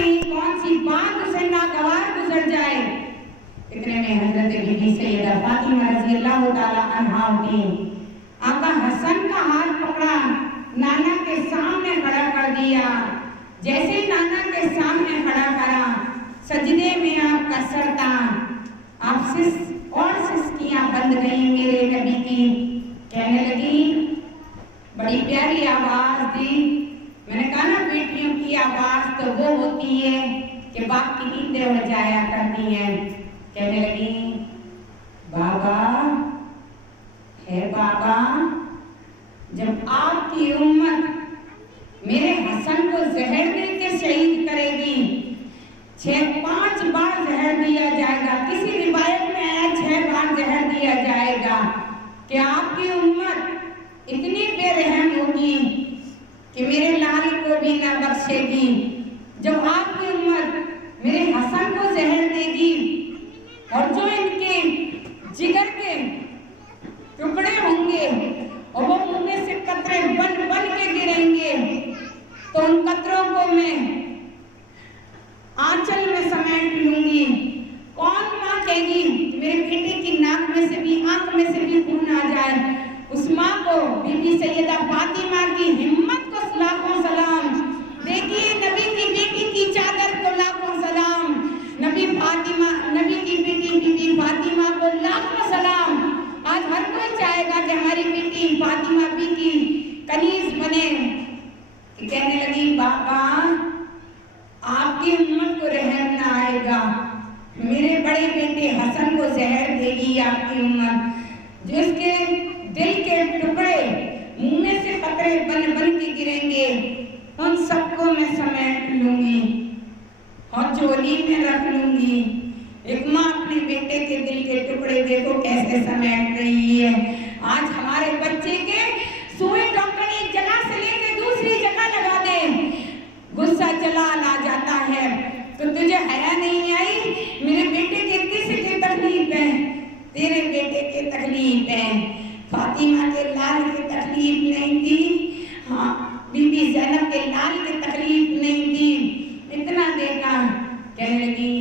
कहीं कौन सी बात उसे नागवार गुजर जाए। इतने में हजरत बीबी सैयदा फातिमा रज़ी अल्लाह ताला अन्हा उठी, आका हसन का हाथ पकड़ा, नाना के सामने खड़ा कर दिया। जैसे ही नाना के सामने खड़ा करा, सजदे में आपका सर था, आप सिसकियां बंद गई मेरे नबी की। कहने लगी, बड़ी प्यारी आवाज दी। मैंने कहा ना बेटियों की आवाज तो वो होती है कि बाप की नींदें उड़ जाया करती हैं। कहने लगी, बाबा है बाबा, जब आपकी उम्मत मेरे हसन को जहर दे के शहीद करेगी, 6-5 बार जहर दिया जाएगा, किसी रिवायत में है 6 बार जहर दिया जाएगा, कि आपकी उम्मत इतनी बेरहम होगी कि मेरे लाल को भी ना बख्शेगी। जब आपकी उम्मत मेरे हसन को जहर देगी और जो इनके जिगर के टुकड़े होंगे और वो मुंह में से कतरे बन बन के गिरेंगे, तो उन कतरों को मैं आंचल में समेट लूंगी। कौन माँ कहेगी मेरे बेटे की नाक में से भी आंख में से भी खून आ जाए? उस माँ को बीबी सैयदा फातिमा की हिम्मत को लाखों सलाम। देखिए नबी की बेटी की चादर को लाखों सलाम, नबी की बेटी बीबी फातिमा को लाखों सलाम। आज हर कोई चाहेगा कि हमारी बेटी फातिमा भी की कनीज बने। कहने लगी, बाबा आपकी उम्मत को रहम ना आएगा, मेरे बड़े बेटे हसन को जहर देगी आपकी उम्मत, जो इसके दिल के टुकड़े मुंह में से कतरे बन बन के गिरेंगे, उन सबको मैं समेट लूंगी और झोली में रख लूंगी। एक माँ अपने बेटे के दिल के टुकड़े देखो कैसे समेट रही है। आज हमारे बच्चे के सुई डॉक्टर एक जगह से लेके दूसरी जगह लगा दे, गुस्सा चला आ जाता है, तो तुझे हया नहीं आई? मेरे बेटे के किसकी तकलीफ है? तेरे बेटे के तकलीफ है। फातिमा के लाल की तकलीफ नहीं थी, हाँ बीबी ज़ैनब के लाल की तकलीफ नहीं थी। इतना देखा, कहने लगी,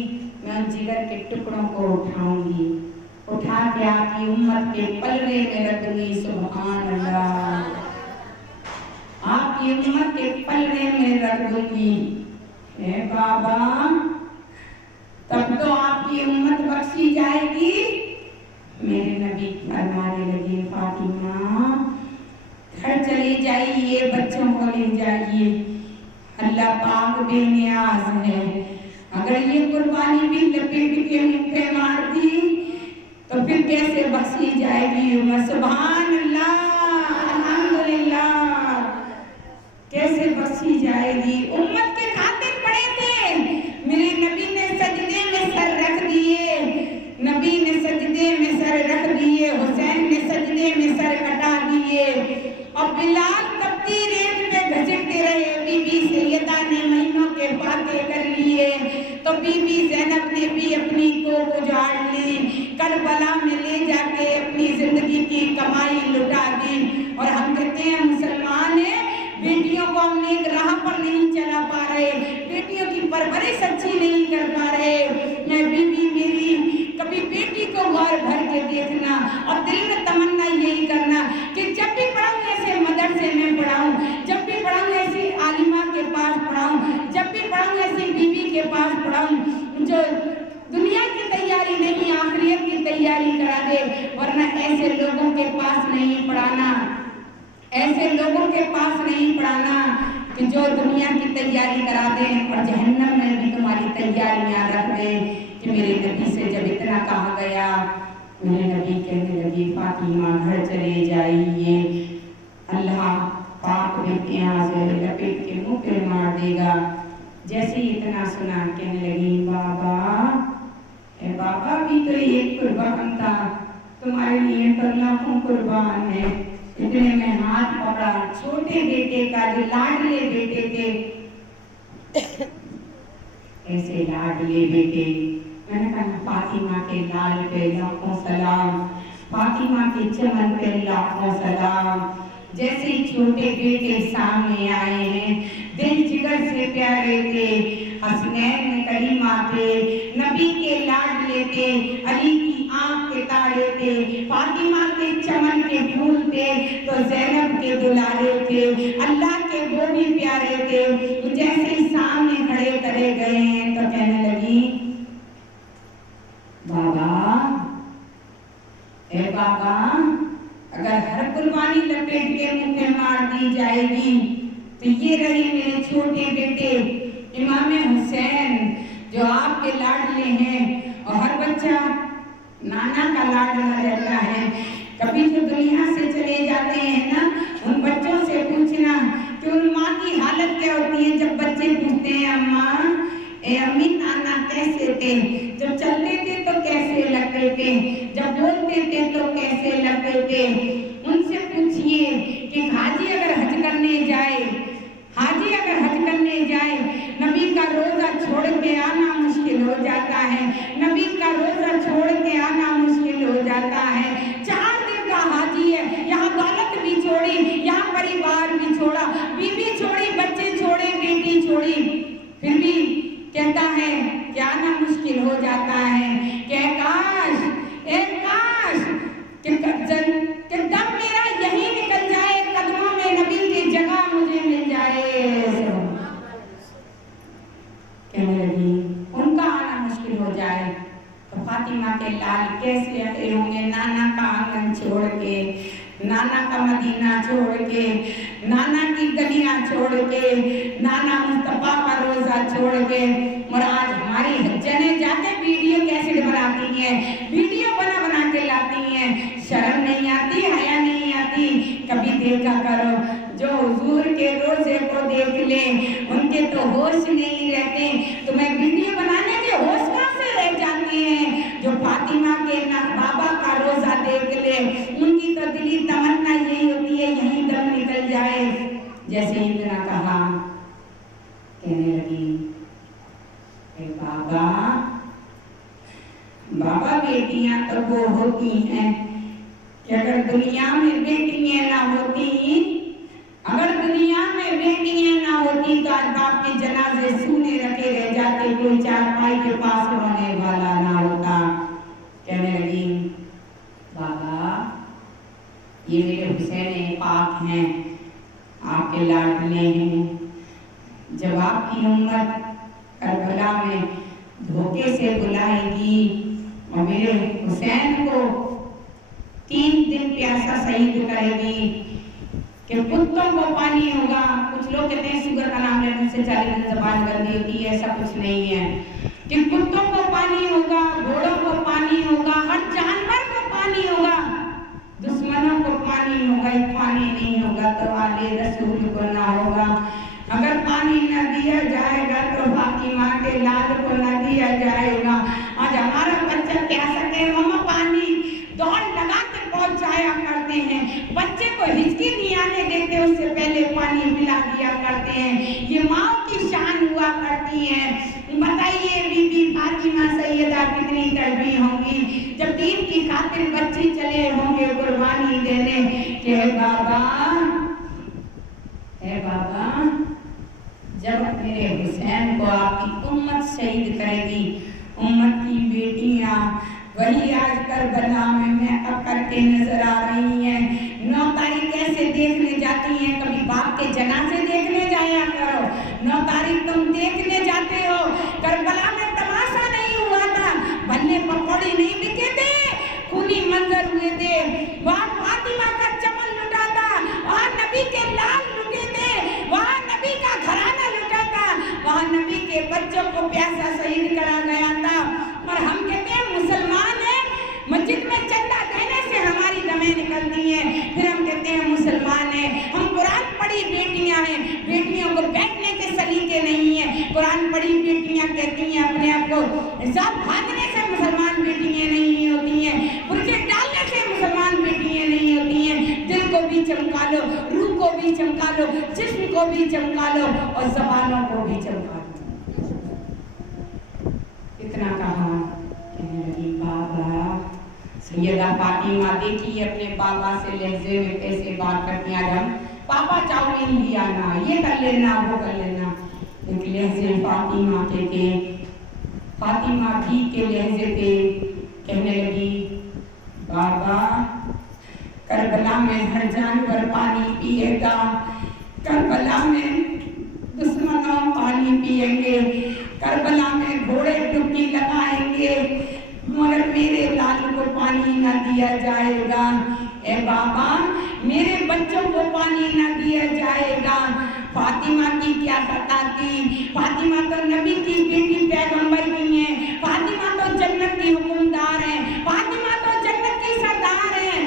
मैं जिगर के टुकड़ों को उठाऊंगी, उठा के आपकी उम्मत के पलड़े में रख दूंगी। सुभान अल्लाह, आपकी उम्मत के पलड़े में रख दूंगी। ए बाबा, तब तो आपकी उम्मत बख्शी जाएगी। मेरे नबी फरमाने लगे, फातिमा घर चले जाइए, बच्चों को ले जाइए, अल्लाह पाक बेनियाज है। अगर ये कुर्बानी भी लपेट के मुंह पे मार दी तो फिर कैसे बख्शी जाएगी उम्मत? सुभान अल्लाह, अल्हम्दुलिल्लाह, कैसे बख्शी जाएगी? उम्मत के खातिर पड़े थे, मेरे नबी ने सजदे में सर रख दिए, नबी ने सजदे में सर रख दिए, हुसैन ने सजदे में सर कटा दिए, और बिलाल तपती रेत पे घसीटते रहे। बीबी सैयदा ने महीनों के बातें कर लिए, तो बीबी ज़ैनब ने भी अपनी कोख उजाड़ ली, करबला में ले जाके अपनी जिंदगी की कमाई लुटा दी। और हम कहते हैं मुसलमान है, बेटियों को हम एक राह पर नहीं चला पा रहे, बेटियों की परवरिश अच्छी नहीं कर पा रहे। मैं बीबी मेरी कभी बेटी को गौर भर के देखना और दिल में तमन्ना यही करना कि जब भी पढ़ाऊँ ऐसे मदरसे में पढ़ाऊँ, जब भी पढ़ाऊँ ऐसी आलिमा के पास पढ़ाऊँ, जब भी पढ़ाऊँ ऐसी बीबी के पास पढ़ाऊँ जो दुनिया की तैयारी नहीं आखिरत की तैयारी करा दे। वरना ऐसे लोगों के पास नहीं पढ़ाना, ऐसे लोगों के पास नहीं पढ़ाना कि जो दुनिया की तैयारी करा दें और जहन्नम में भी तुम्हारी तैयारियां रख दें। कि मेरे नबी से जब इतना कहा गया, मेरे नबी कहने लगी, फातिमा घर चले जाइए, अल्लाह पाक बेटे यहाँ से लपेट के मुंह पे मार देगा। जैसे ही इतना सुना, कहने लगी, बाबा ए बाबा भी तो एक कुर्बान था, तुम्हारे लिए तो लाखों कुर्बान है। इतने में हाथ पकड़ा छोटे बेटे का, जो लाडले बेटे थे, ऐसे लाडले बेटे। मैंने कहा फातिमा के लाल पे लाखों सलाम, फातिमा के चमन पे लाखों सलाम। जैसे छोटे बेटे सामने आए हैं, दिल जिगर से प्यारे थे, हसनैन ने करीमा थे, नबी के लाडले थे, अली की आंख के तारे थे, फातिमा के चमन के फूल थे, तो ज़ैनब के दुलारे थे, अल्लाह के वो भी प्यारे थे। जैसे ही सामने खड़े करे गए हैं तो कहने लगी, बाबा, ए बाबा, अगर हर कुर्बानी लपेट के मुंह में मार दी जाएगी तो ये रहे मेरे छोटे बेटे इमाम हुसैन जो आपके लाडले हैं। और हर बच्चा नाना का लाडला रहता है। कभी जो दुनिया से चले जाते हैं ना, उन बच्चों से पूछना कि उन माँ की हालत क्या होती है जब बच्चे पूछते हैं, अम्मा ए अम्मी नाना कैसे थे, जब चलते थे तो कैसे लगते थे, जब बोलते थे तो कैसे लगते थे। उनसे पूछिए कि हाजी अगर हज करने जाए, हाजी अगर हज करने जाए, नबी का रोजा छोड़ के आना मुश्किल हो जाता है, नबी का रोजा छोड़ के आना मुश्किल हो जाता है। 4 दिन का हाजी है, यहाँ दौलत भी छोड़ी, यहाँ परिवार भी छोड़ा, बीवी छोड़ी, बच्चे छोड़े, बेटी छोड़ी, फिर भी कहता है कि आना मुश्किल हो जाता है। कि काश, एक काश कि दम मेरा यही निकल जाए, कदमों में नबी की जगह मुझे मिल जाए। कहने लगी उनका आना मुश्किल हो जाए तो फातिमा के लाल कैसे आए होंगे, नाना का आंगन छोड़ के, नाना का मदीना छोड़ के, नाना की गलियां छोड़ के, नाना मुस्तफा का रोजा छोड़ के। और आज हमारी हज्जने जाके वीडियो कैसेट बनाती हैं, वीडियो बना बना के लाती हैं। शर्म नहीं आती, हया नहीं आती। कभी देखा करो जो हुजूर के रोजे को देख ले, उनके तो होश नहीं रहते, तुम्हें वीडियो बनाने के होश कहाँ से रह जाते हैं। जो फातिमा के ना बाबा का रोजा देख ले, उनकी तो दिली तमन्ना यही होती है यही दम निकल जाए। जैसे इतना कहा, कहने लगी बाबा, बाबा बेटियां तो वो होती हैं कि अगर दुनिया में बेटियां ना होती, अगर दुनिया में बेटियां ना होती तो आज बाप के जनाजे सूने रखे रह जाते, कोई चारपाई के पास रोने वाला ना होता। कहने लगी बाबा, ये मेरे हुसैन पाक हैं, आपके लाडले हैं। जब आपकी उम्मत करबला में धोखे से बुलाएगी और मेरे हुसैन को 3 दिन प्यासा शहीद करेगी कि कुत्तों को पानी होगा। कुछ लोग कहते हैं शुगर का नाम लेने से 40 दिन जबान गंदी होती है, ऐसा कुछ नहीं है। कि कुत्तों को पानी होगा, घोड़ों को पानी होगा, हर जानवर को पानी होगा, दुश्मनों को पानी होगा, पानी नहीं होगा तो आले रसूल को ना होगा। अगर पानी न दिया जाएगा तो फातिमा के लाल को न दिया जाएगा। आज हमारा बच्चा प्यासा है, मम्मा पानी, दौड़ लगा के पहुंचाया करते हैं। बच्चे को हिचकी नहीं आने देते, उससे पहले पानी पिला दिया करते हैं। ये माँ की शान हुआ करती है। बताइए बीबी फातिमा सैयदा कितनी तड़पी होंगी जब दीन की खातिर बच्चे चले होंगे कुर्बानी देने। के बाबा, हे बाबा, जब मेरे हुसैन को आपकी उम्मत शहीद करेगी, उम्मत की बेटियां वही आज करबला में मेकअप करके नजर आ रही हैं। 9 तारीख कैसे देखने जाती हैं, कभी बाप के जनाजे देखने जाया करो। 9 तारीख तुम देखने जाते हो, करबला में तमाशा नहीं हुआ था, भल्ले पकौड़े नहीं बिके थे, खूनी मंजर हुए थे। वहाँ फातिमा का चमन लुटा था, वहाँ नबी के लाल लुटे थे, वहाँ नबी का घराना लुटा था, वहाँ नबी के बच्चों को प्यासा शहीद करा गया था। और हम कहते हैं मुसलमान हैं, मस्जिद में चंदा देने से हमारी दमें निकलती हैं, फिर हम कहते हैं मुसलमान हैं। हम कुरान पढ़ी बेटियां हैं, बेटियों को बैठने के सलीके नहीं है। कुरान पढ़ी बेटियां कहती हैं अपने आप को, सब भागने से मुसलमान बेटियां नहीं होती हैं, पुरखे डालने से मुसलमान बेटियां नहीं होती हैं। दिल को भी चमका लो, रूह को भी चमका लो, जिस्म को भी चमका लो और ज़बानों को भी चमका लो। इतना कहा, कहने लगी बाबा, सैयदा फातिमा देखिए अपने बाबा से लहजे में कैसे बात करती हैं। हम पापा चाउमीन भी आना, ये कर लेना, वो कर लेना। लहजे फातिमा के थे। फातिमा भी के लहजे पे कहने लगी, बाबा करबला में हर जानवर पानी पिएगा, करबला में दुश्मनों पानी पिएंगे, करबला में घोड़े डुबकी लगाएंगे, मगर मेरे लाल को पानी न दिया जाएगा। ए बाबा मेरे बच्चों को पानी न दिया जाएगा। फातिमा की क्या खता थी? फातिमा तो नबी की बेटी पैगंबर की है, फातिमा तो जन्नत की हुक्मदार है, फातिमा तो जन्नत की सरदार है।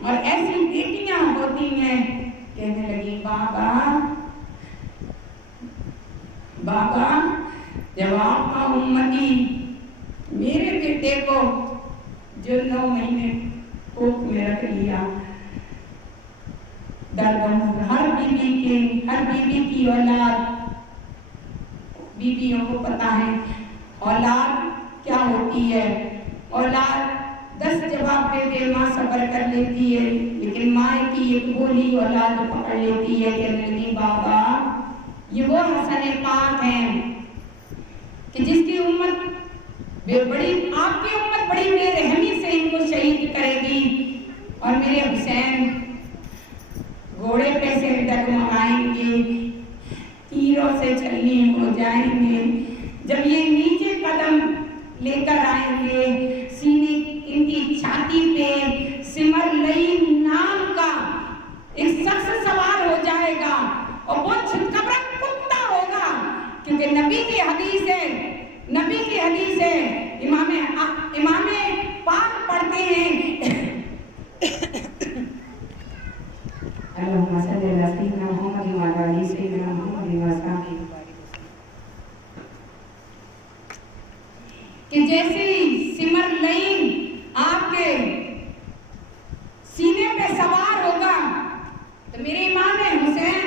और ऐसी बेटियां होती हैं। कहने लगी, बाबा जब आपका उम्मती मेरे बेटे को जो 9 महीने कोख में रख लिया, दर्द हर बीबी की औलाद, बीबियों को पता है औलाद क्या होती है। औलाद 10 जवाब देते माँ सब्र कर लेती है, लेकिन माँ की एक बोली औलाद पकड़ लेती है। कहने लगी, बाबा ये वो हसन पाक हैं कि जिसकी उम्मत बड़ी, आपकी उम्मत बड़ी बेरहमी से इनको शहीद करेगी, और मेरे हुसैन घोड़े पे से डगमगाएंगे, तीरों से छलनी हो जाएंगे। जब ये नीचे कदम लेकर आएंगे, सीने इनकी छाती पे सिमर लई नाम का एक शख्स सवार हो जाएगा, और वो छिटकबरा कुत्ता होगा। क्योंकि नबी की हदीस है, इमामे पाक पढ़ते हैं, अल्लाहुम्मा सल्ली अला सय्यिदिना मुहम्मद व अला आलि सय्यिदिना मुहम्मद व असहाबिही, कि जैसे ही सिमर लईन आपके सीने पे सवार होगा, तो मेरे इमाम हुसैन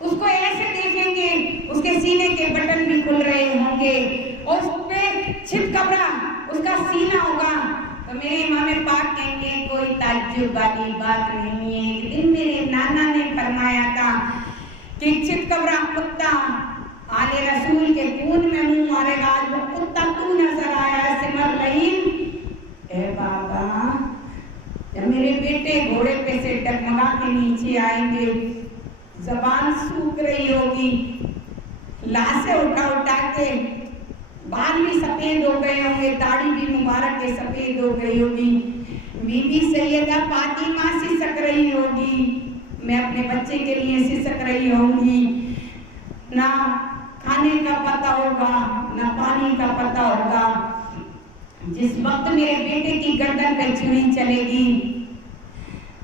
उसको ऐसे देखेंगे, उसके सीने के बटन भी खुल रहे होंगे, और उस पे छिटकबरा उसका सीना होगा। तो मेरे इमाम पाक कहेंगे, कोई ताज्जुब वाली बात नहीं है। एक दिन मेरे नाना ने फरमाया था कि छिटकबरा कुत्ता आले रसूल के खून में मुंह मारेगा, आज वो कुत्ता तू नजर आया सिमर लईन। ए बाबा जब मेरे बेटे घोड़े पे से डगमगा के नीचे आएंगे, जबान सूख रही होगी, लाशें उठा के, बाल भी सफेद हो गए होंगे, दाढ़ी भी मुबारक के सफेद हो गई होगी, बीबी सैयदा फातिमा सिसक रही होगी, मैं अपने बच्चे के लिए सिसक रही होंगी। ना खाने का पता होगा, ना पानी का पता होगा। जिस वक्त मेरे बेटे की गर्दन पे छुरी चलेगी,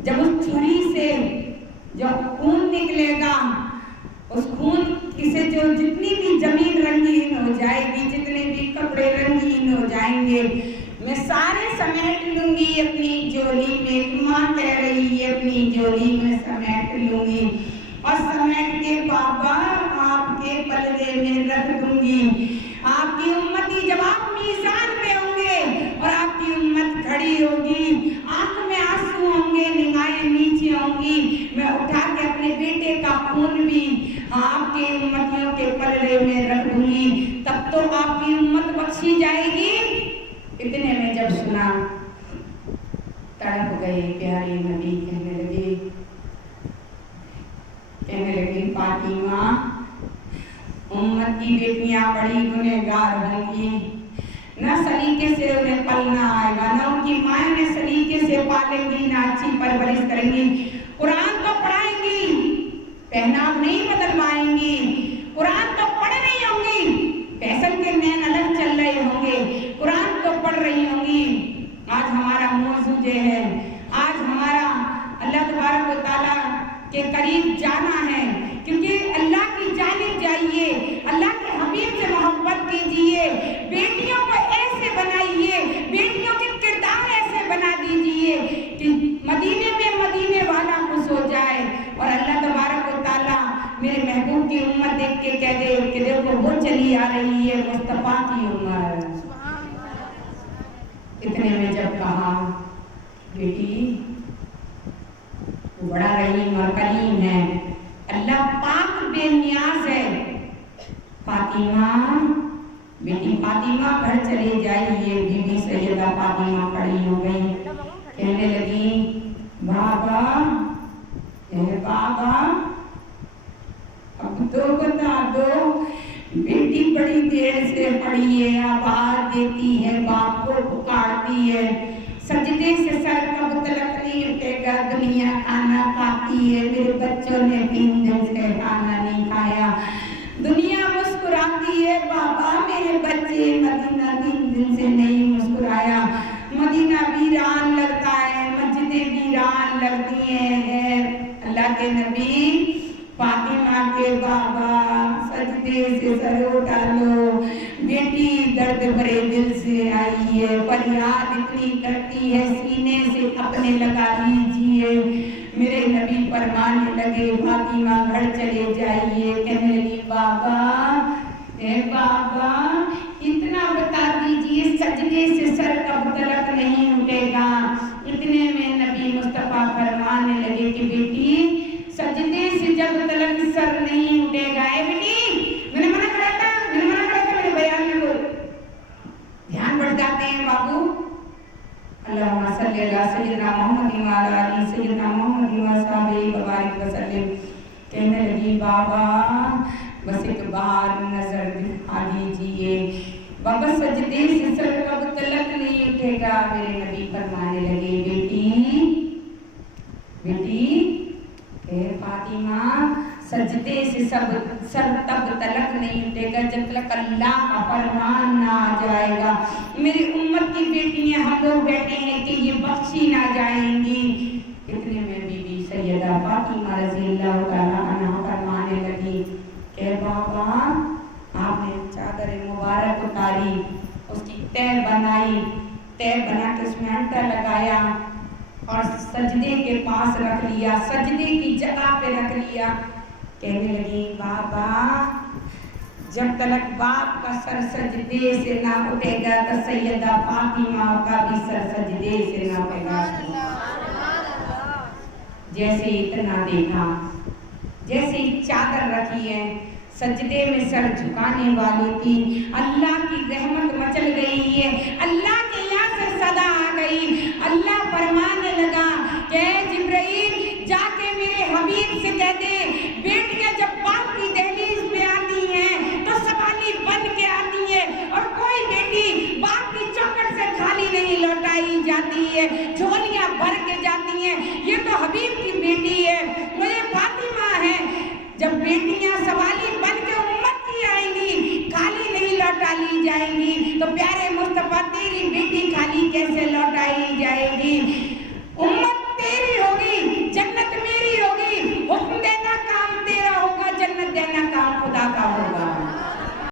जब उस छुरी से जो खून निकलेगा, उस खून से जो जितनी भी जमीन रंगीन हो जाएगी, जितने भी कपड़े रंगीन हो जाएंगे, मैं सारे समेट लूंगी अपनी झोली में। माँ कह रही है अपनी झोली में समेट लूंगी, और समेट के बाबा आपके पलड़े में रख दूंगी। आपकी उम्मती जब आप मीज़ान पे होंगे और आपकी उम्मत खड़ी होगी, आंख में आंसू होंगे, निगाहें नीचे होंगी, मैं उठा के अपने बेटे का खून भी आपके उम्मतियों के पलड़े में रख दूंगी, तब तो आपकी उम्मत बख्शी जाएगी। इतने में जब सुना, तड़प गए प्यारे नबी। कहने लगी फातिमा, उम्मत की बेटियां बड़ी गुनहगार होंगी, न सलीके से उन्हें पलना आएगा, न उनकी माँ ने सलीके से पालेंगी, न अच्छी परवरिश करेंगी। कुरान तो पढ़ाएंगी, पहनाव नहीं बदलवाएंगी, कुरान तो पढ़ रही होंगी, फैशन के नैन अलग चल रहे होंगे, कुरान तो पढ़ रही होंगी। आज हमारा मौजू जो है, आज हमारा अल्लाह तबारक व तआला के करीब जाना है, क्योंकि अल्लाह की जानिब जाइए, अल्लाह के हबीब से मोहब्बत कीजिए, बेटियों को ऐसे बनाइए, बेटियों के किरदार ऐसे बना दीजिए कि मदीने में मदीने वाला खुश हो जाए, और अल्लाह तबारक व तआला मेरे महबूब की उम्मत देख के कह दे कि देखो वो चली आ रही है मुस्तफा की उम्मत। इतने में जब कहा, बेटी बड़ा रहीम और करीम है, अल्लाह पाक बेनियाज है, फातिमा फातिमा, बेटी फातिमा घर चले जाइए। बीबी सैयदा फातिमा खड़ी हो गई, कहने लगी बाबा, बाबा अब तो बता दो, बेटी बड़ी देर से पड़ी है, आवाज देती है, बाप को पुकारती है, सजदे से सर कब तलक नहीं उठेगा, दुनिया खाना खाती है, मेरे बच्चों ने 3 दिन से खाना नहीं खाया, दुनिया मुस्कुराती है, बाबा मेरे बच्चे, मदीना 3 दिन से नहीं मुस्कुराया, मदीना वीरान लगता है, मस्जिदें वीरान लगती हैं। अल्लाह के नबी, फातिमा के बाबा सजदे से सर उठा लो, बेटी दर्द भरे दिल से आई है, फरियाद इतनी करती है, सीने से अपने लगा लीजिए। मेरे नबी फरमाने लगे फातिमा घर चले जाइए। कहने लगी बाबा, ए बाबा इतना बता दीजिए, सजदे से सर कब तलक नहीं उठेगा। इतने में नबी मुस्तफा फरमाने लगे कि बेटी सजदे से जब तलक सर नहीं उठेगा, ए बेटी मैंने मना करा था मेरे बयान में, कोई ध्यान बढ़ जाते हैं बाबू। अल्लाहुम्मा सल्ली अला सय्यिदना मुहम्मद व अला आलि सय्यिदना मुहम्मद व सहाबिही व बारिक वसल्लम। कहने लगी बाबा बस एक बार नजर दिखा दीजिए, बाबा सजदे से सर कब तलक नहीं उठेगा। मेरे नबी फरमाने लगे बेटी फातिमा, सजदे से सब सर तब तलक नहीं उठेगा जब तक अल्लाह का फरमान ना आ जाएगा। मेरी उम्मत की बेटियां हम लोग बैठे हैं कि ये बख्शी ना जाएंगी। इतने में बीबी सैयदा फातिमा रज़ी अल्लाह तआला अन्हा फरमाने लगी कि बाबा आपने चादर मुबारक उतारी, उसकी तह बनाई, तह बना के उसमें आटा लगाया और सजदे के पास रख लिया, सजदे की जगह पे रख लिया। कहने लगी बाबा जब तक बाप का सर सजदे से ना उठेगा तो सैयदा फातिमा का भी सर सजदे से ना उठेगा। जैसे इतना देखा, जैसे चादर रखी है, सजदे में सर झुकाने वाली थी, अल्लाह की रहमत मचल गई है, अल्लाह के यहाँ से सदा आ गई। अल्लाह फरमाने लगा कि जिब्राइल जाके मेरे हबीब से कह दे, बेटियां जब बाप की दहलीज पे आती हैं तो सवाली बन के आती है और कोई बेटी बाप की चौखट से खाली नहीं लौटाई जाती है, झोलियां भर के जाती हैं। ये तो हबीब की बेटी है, मुझे फातिमा है। जब बेटियां सवाली बन के उम्मत की आएंगी, खाली नहीं लौटा ली जाएंगी। तो प्यारे मुस्तफा तेरी